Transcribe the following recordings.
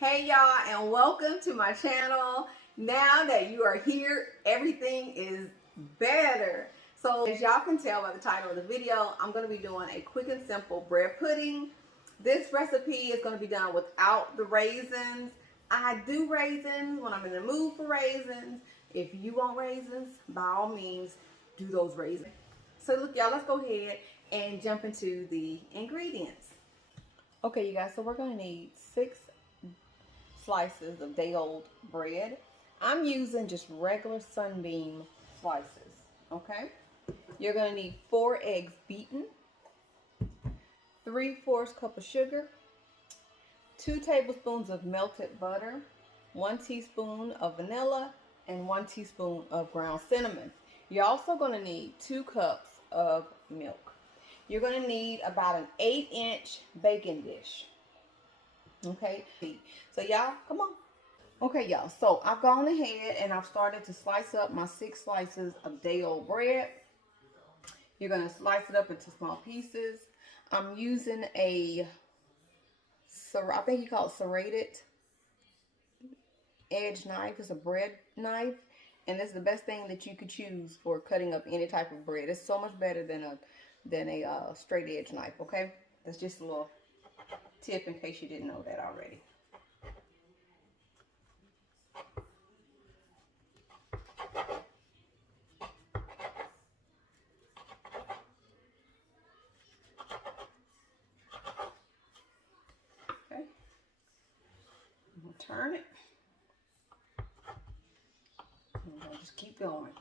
Hey y'all, and welcome to my channel. Now that you are here, everything is better. So as y'all can tell by the title of the video, I'm going to be doing a quick and simple bread pudding. This recipe is going to be done without the raisins. I do raisins when I'm in the mood for raisins. If you want raisins, by all means, do those raisins. So look y'all, let's go ahead and jump into the ingredients. Okay you guys, so we're going to need 6 slices of day-old bread. I'm using just regular sunbeam slices, okay? You're going to need 4 eggs beaten, 3/4 cup of sugar, 2 tablespoons of melted butter, 1 teaspoon of vanilla, and 1 teaspoon of ground cinnamon. You're also going to need 2 cups of milk. You're going to need about an 8-inch baking dish. Okay, so y'all, come on. Okay, y'all, so I've gone ahead and I've started to slice up my 6 slices of day-old bread. You're going to slice it up into small pieces. I'm using I think you call it serrated edge knife. It's a bread knife, and it's the best thing that you could choose for cutting up any type of bread. It's so much better than a straight edge knife, okay? That's just a little tip in case you didn't know that already. Okay, I'm gonna turn it. I'm gonna just keep going.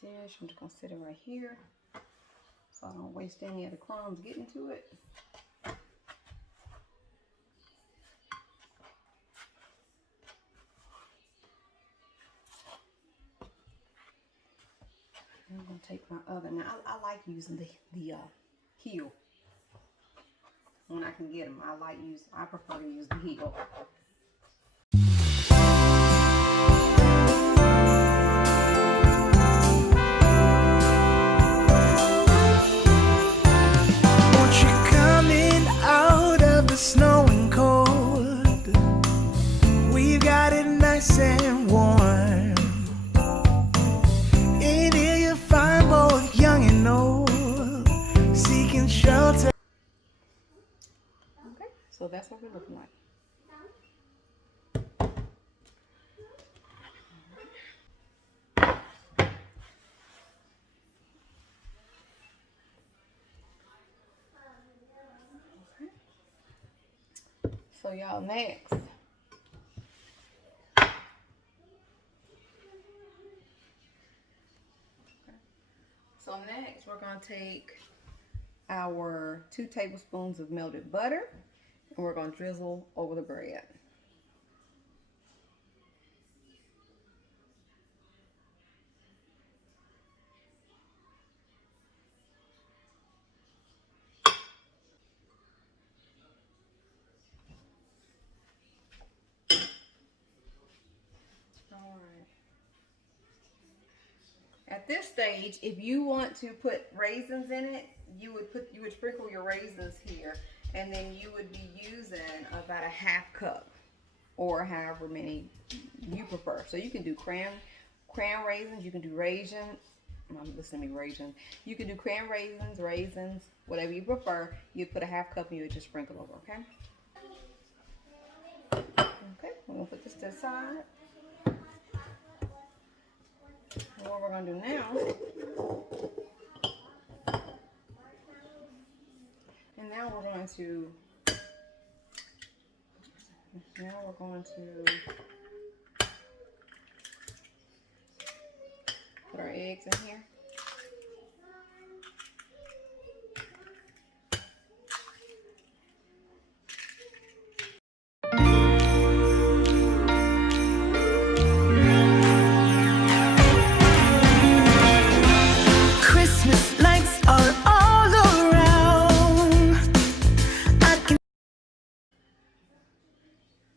Dish. I'm just gonna set it right here so I don't waste any of the crumbs getting to it. I'm gonna take my oven. Now I like using the heel when I can get them. I prefer to use the heel. Snow and cold, we've got it nice and warm. In here you find both young and old, seeking shelter. Okay, so that's what we're looking like. So y'all, next, we're going to take our 2 tablespoons of melted butter and we're going to drizzle over the bread. At this stage, if you want to put raisins in it, you would sprinkle your raisins here, and then you would be using about a 1/2 cup, or however many you prefer. So you can do cran raisins, you can do raisins. Listen to me, raisins. You can do cran raisins, whatever you prefer. You put a 1/2 cup and you would just sprinkle over. Okay. Okay, we're gonna put this to the side. And what we're going to do now, we're going to put our eggs in here.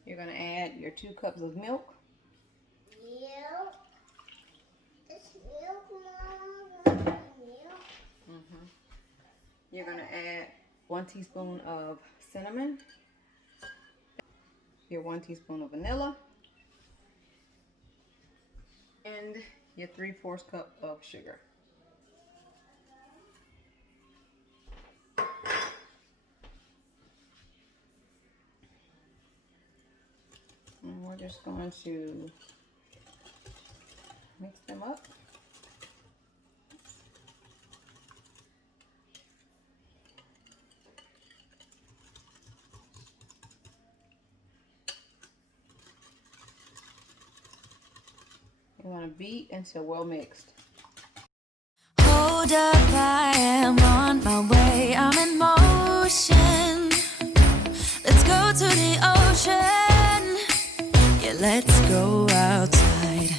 You're going to add your 2 cups of milk. You're going to add 1 teaspoon of cinnamon, your 1 teaspoon of vanilla, and your 3/4 cup of sugar. And we're just going to mix them up. You're going to beat until well mixed. Hold up, I am on my way, I'm in motion. Let's go to the ocean. Yeah, let's go outside.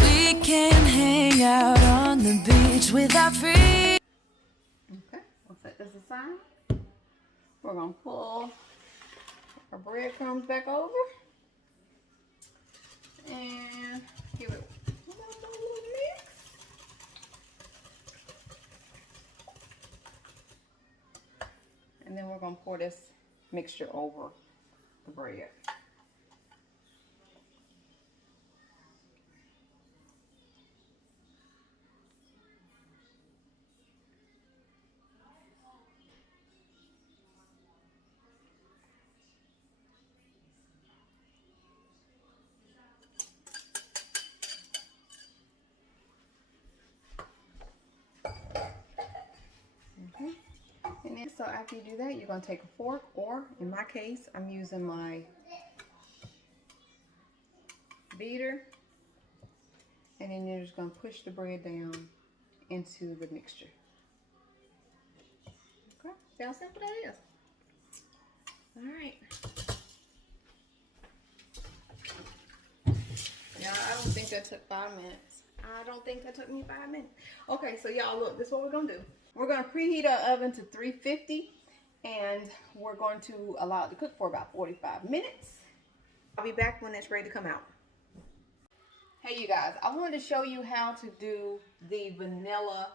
We can hang out on the beach with our feet. Okay, we'll set this aside. We're going to pull our breadcrumbs back over and give it one more little mix. And then we're going to pour this mixture over the bread. Okay. And then, so after you do that, you're going to take a fork, or in my case, I'm using my beater, and then you're just going to push the bread down into the mixture. Okay, see how simple that is. All right. Yeah, I don't think that took 5 minutes. I don't think that took me 5 minutes. Okay, so y'all look, this is what we're gonna do. We're gonna preheat our oven to 350, and we're going to allow it to cook for about 45 minutes. I'll be back when it's ready to come out. Hey you guys, I wanted to show you how to do the vanilla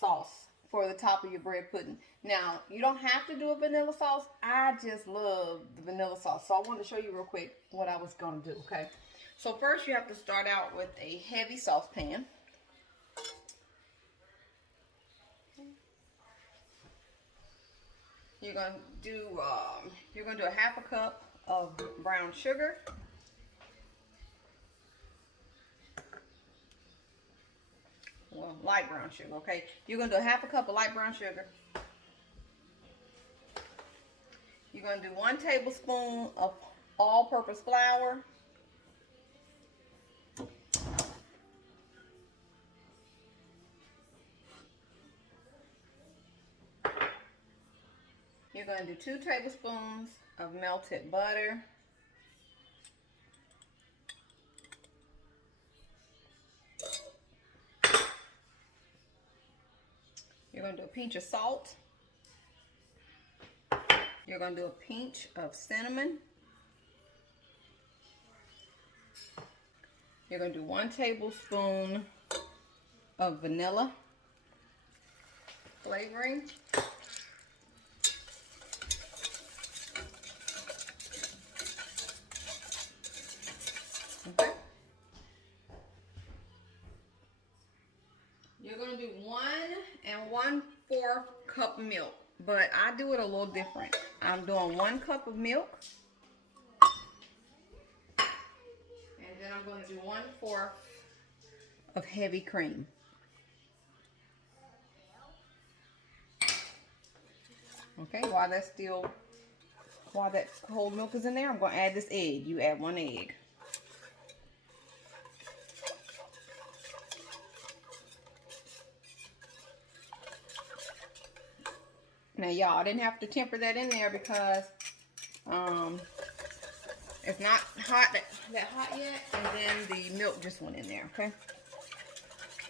sauce for the top of your bread pudding. Now, you don't have to do a vanilla sauce. I just love the vanilla sauce. So I wanted to show you real quick what I was gonna do, okay? So first you have to start out with a heavy saucepan. You're gonna do a 1/2 cup of brown sugar. Well, light brown sugar, okay? You're gonna do a 1/2 cup of light brown sugar. You're gonna do 1 tablespoon of all-purpose flour. You're going to do 2 tablespoons of melted butter. You're going to do a pinch of salt. You're going to do a pinch of cinnamon. You're going to do 1 tablespoon of vanilla flavoring. Okay. You're going to do 1 1/4 cup milk, but I do it a little different. I'm doing 1 cup of milk, and then I'm going to do 1/4 of heavy cream. Okay, while that cold milk is in there, I'm going to add this egg. You add 1 egg. Now, y'all, I didn't have to temper that in there because it's not hot that hot yet, and then the milk just went in there, okay?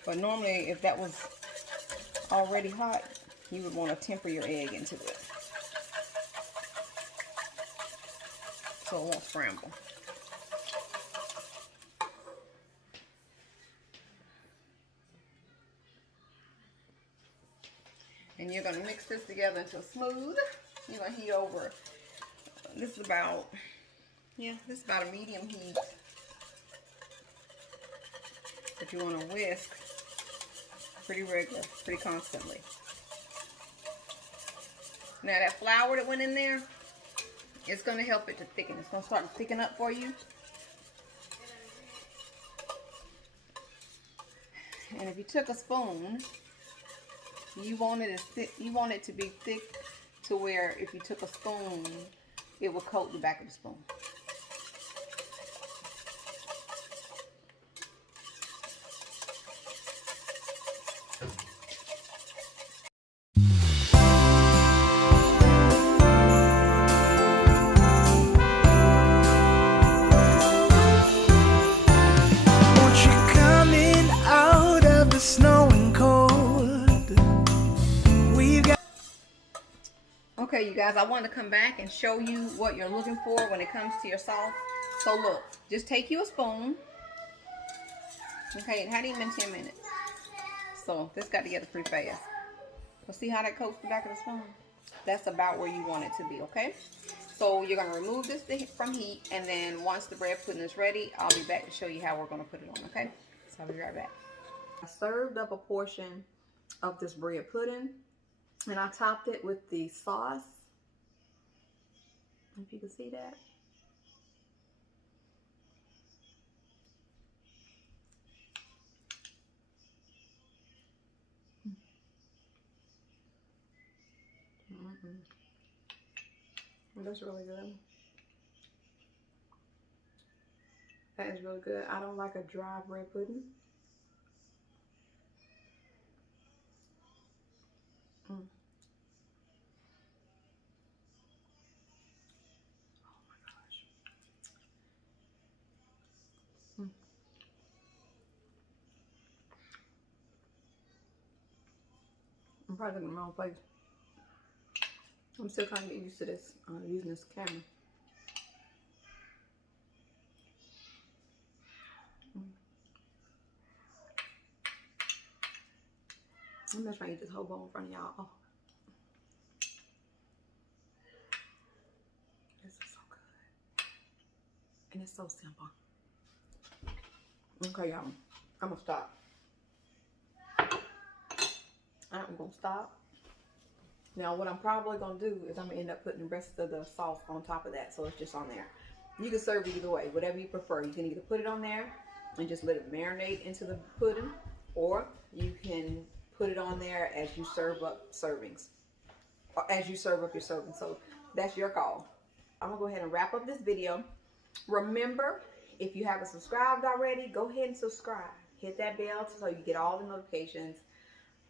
But normally, if that was already hot, you would want to temper your egg into it so it won't scramble. And you're going to mix this together until smooth. You're going to heat over. This is about, this is about a medium heat. But you want to whisk pretty regular, pretty constantly. Now that flour that went in there, it's going to help it to thicken. It's going to start to thicken up for you. And if you took a spoon, you want it to be thick to where if you took a spoon, it will coat the back of the spoon. Won't you come in out of the snow and cold? We've got. Okay, you guys, I want to come back and show you what you're looking for when it comes to your sauce. So look, just take you a spoon. Okay, it hadn't even been 10 minutes. So this got together pretty fast. So see how that coats the back of the spoon? That's about where you want it to be, okay? So you're going to remove this from heat, and then once the bread pudding is ready, I'll be back to show you how we're going to put it on, okay? So I'll be right back. I served up a portion of this bread pudding, and I topped it with the sauce. If you can see that. That's really good. That is really good. I don't like a dry bread pudding. Oh my gosh. I'm probably in the wrong place. I'm still trying to get used to this, using this camera. I'm just trying to eat this whole bowl in front of y'all. Oh. This is so good. And it's so simple. Okay, y'all. I'm going to stop. I'm going to stop. Now, what I'm probably going to do is I'm going to end up putting the rest of the sauce on top of that. So it's just on there. You can serve it either way. Whatever you prefer. You can either put it on there and just let it marinate into the pudding. Or you can put it on there as you serve up servings. Or as you serve up your serving. So that's your call. I'm going to go ahead and wrap up this video. Remember, if you haven't subscribed already, go ahead and subscribe. Hit that bell so you get all the notifications.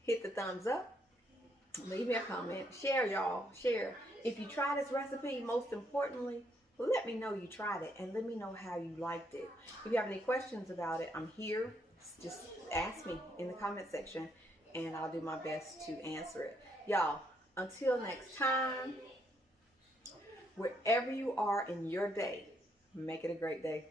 Hit the thumbs up. Leave me a comment. Share, y'all. Share. If you try this recipe, most importantly, let me know you tried it and let me know how you liked it. If you have any questions about it, I'm here. Just ask me in the comment section and I'll do my best to answer it. Y'all, until next time, wherever you are in your day, make it a great day.